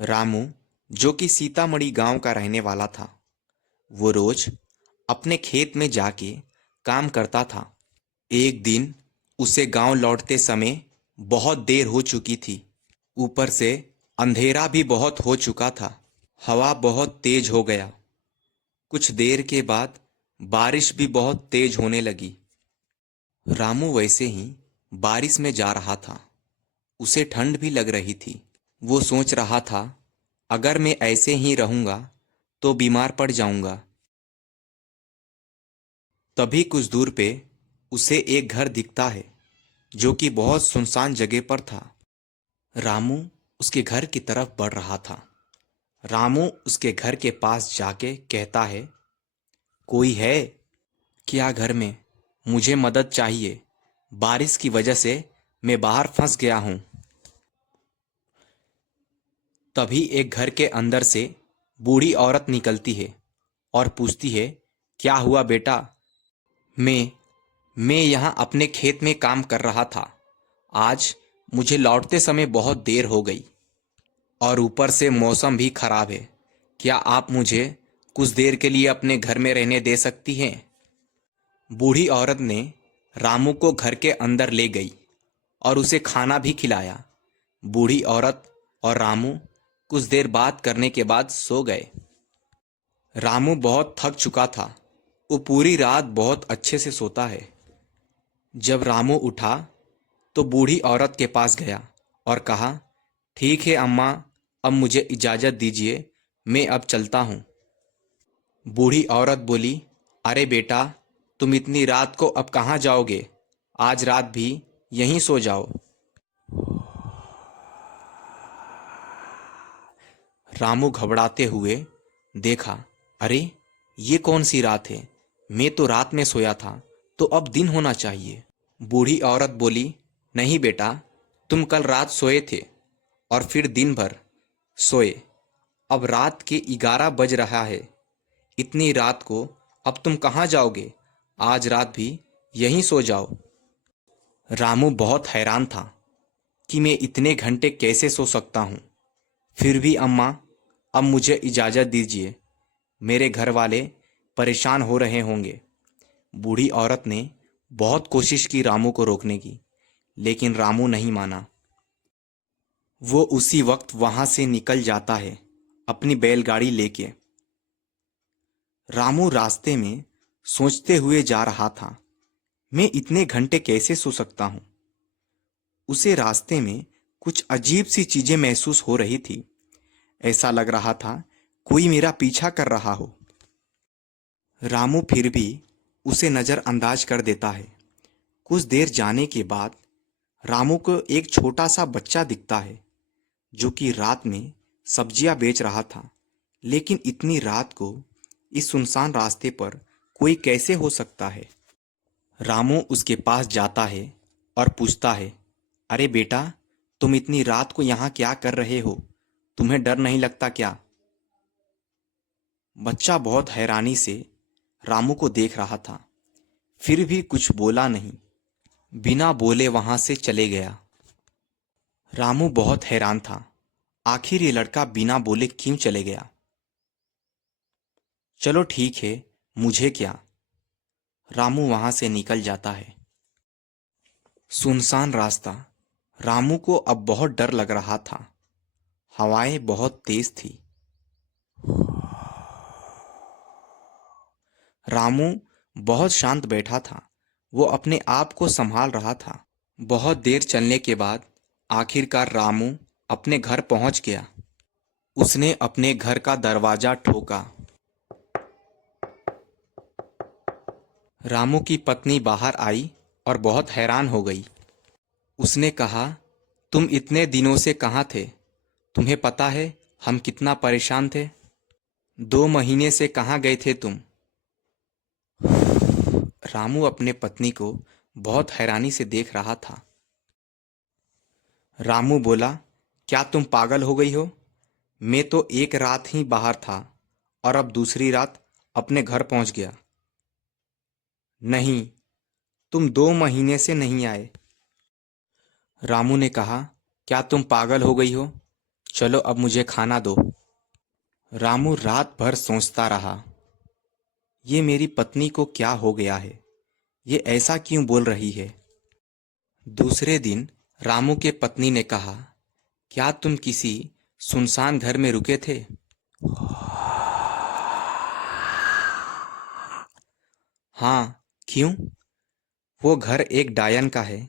रामू, जो कि सीतामढ़ी गांव का रहने वाला था, वो रोज अपने खेत में जाके काम करता था। एक दिन उसे गांव लौटते समय बहुत देर हो चुकी थी। ऊपर से अंधेरा भी बहुत हो चुका था। हवा बहुत तेज हो गया। कुछ देर के बाद बारिश भी बहुत तेज होने लगी। रामू वैसे ही बारिश में जा रहा था। उसे ठंड भी लग रही थी। वो सोच रहा था, अगर मैं ऐसे ही रहूंगा तो बीमार पड़ जाऊंगा। तभी कुछ दूर पे उसे एक घर दिखता है, जो कि बहुत सुनसान जगह पर था। रामू उसके घर की तरफ बढ़ रहा था। रामू उसके घर के पास जाके कहता है, कोई है क्या घर में? मुझे मदद चाहिए। बारिश की वजह से मैं बाहर फंस गया हूं। तभी एक घर के अंदर से बूढ़ी औरत निकलती है और पूछती है, क्या हुआ बेटा? मैं मैं यहाँ अपने खेत में काम कर रहा था। आज मुझे लौटते समय बहुत देर हो गई और ऊपर से मौसम भी खराब है। क्या आप मुझे कुछ देर के लिए अपने घर में रहने दे सकती हैं? बूढ़ी औरत ने रामू को घर के अंदर ले गई और उसे खाना भी खिलाया। बूढ़ी औरत और रामू कुछ देर बात करने के बाद सो गए। रामू बहुत थक चुका था। वो पूरी रात बहुत अच्छे से सोता है। जब रामू उठा तो बूढ़ी औरत के पास गया और कहा, ठीक है अम्मा, अब मुझे इजाज़त दीजिए, मैं अब चलता हूँ। बूढ़ी औरत बोली, अरे बेटा, तुम इतनी रात को अब कहाँ जाओगे? आज रात भी यहीं सो जाओ। रामू घबराते हुए देखा, अरे ये कौन सी रात है? मैं तो रात में सोया था, तो अब दिन होना चाहिए। बूढ़ी औरत बोली, नहीं बेटा, तुम कल रात सोए थे और फिर दिन भर सोए। अब रात के 11 बज रहा है। इतनी रात को अब तुम कहाँ जाओगे? आज रात भी यहीं सो जाओ। रामू बहुत हैरान था कि मैं इतने घंटे कैसे सो सकता हूँ। फिर भी अम्मा, अब मुझे इजाज़त दीजिए, मेरे घर वाले परेशान हो रहे होंगे। बूढ़ी औरत ने बहुत कोशिश की रामू को रोकने की, लेकिन रामू नहीं माना। वो उसी वक्त वहां से निकल जाता है, अपनी बैलगाड़ी लेके। रामू रास्ते में सोचते हुए जा रहा था, मैं इतने घंटे कैसे सो सकता हूँ। उसे रास्ते में कुछ अजीब सी चीजें महसूस हो रही थी। ऐसा लग रहा था कोई मेरा पीछा कर रहा हो। रामू फिर भी उसे नज़रअंदाज कर देता है। कुछ देर जाने के बाद रामू को एक छोटा सा बच्चा दिखता है, जो कि रात में सब्जियां बेच रहा था। लेकिन इतनी रात को इस सुनसान रास्ते पर कोई कैसे हो सकता है? रामू उसके पास जाता है और पूछता है, अरे बेटा, तुम इतनी रात को यहाँ क्या कर रहे हो? तुम्हें डर नहीं लगता क्या? बच्चा बहुत हैरानी से रामू को देख रहा था, फिर भी कुछ बोला नहीं। बिना बोले वहां से चले गया। रामू बहुत हैरान था, आखिर ये लड़का बिना बोले क्यों चले गया? चलो ठीक है, मुझे क्या। रामू वहां से निकल जाता है। सुनसान रास्ता। रामू को अब बहुत डर लग रहा था। हवाएं बहुत तेज थी। रामू बहुत शांत बैठा था। वो अपने आप को संभाल रहा था। बहुत देर चलने के बाद आखिरकार रामू अपने घर पहुंच गया। उसने अपने घर का दरवाजा ठोका। रामू की पत्नी बाहर आई और बहुत हैरान हो गई। उसने कहा, तुम इतने दिनों से कहाँ थे? तुम्हें पता है हम कितना परेशान थे? 2 महीने से कहाँ गए थे तुम? रामू अपने पत्नी को बहुत हैरानी से देख रहा था। रामू बोला, क्या तुम पागल हो गई हो? मैं तो एक रात ही बाहर था और अब दूसरी रात अपने घर पहुंच गया। नहीं, तुम 2 महीने से नहीं आए। रामू ने कहा, क्या तुम पागल हो गई हो? चलो अब मुझे खाना दो। रामू रात भर सोचता रहा। ये मेरी पत्नी को क्या हो गया है? ये ऐसा क्यों बोल रही है? दूसरे दिन रामू के पत्नी ने कहा, क्या तुम किसी सुनसान घर में रुके थे? हाँ, क्यों? वो घर एक डायन का है।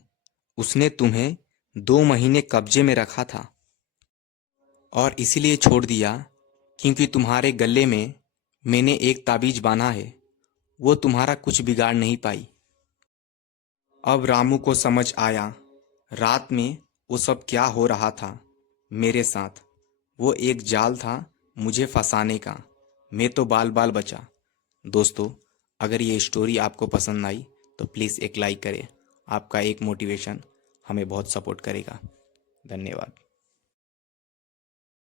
उसने तुम्हें 2 महीने कब्जे में रखा था और इसीलिए छोड़ दिया क्योंकि तुम्हारे गले में मैंने एक ताबीज बांधा है। वो तुम्हारा कुछ बिगाड़ नहीं पाई। अब रामू को समझ आया, रात में वो सब क्या हो रहा था मेरे साथ। वो एक जाल था मुझे फंसाने का। मैं तो बाल बाल बचा। दोस्तों, अगर ये स्टोरी आपको पसंद आई तो प्लीज़ एक लाइक करें। आपका एक मोटिवेशन हमें बहुत सपोर्ट करेगा। धन्यवाद।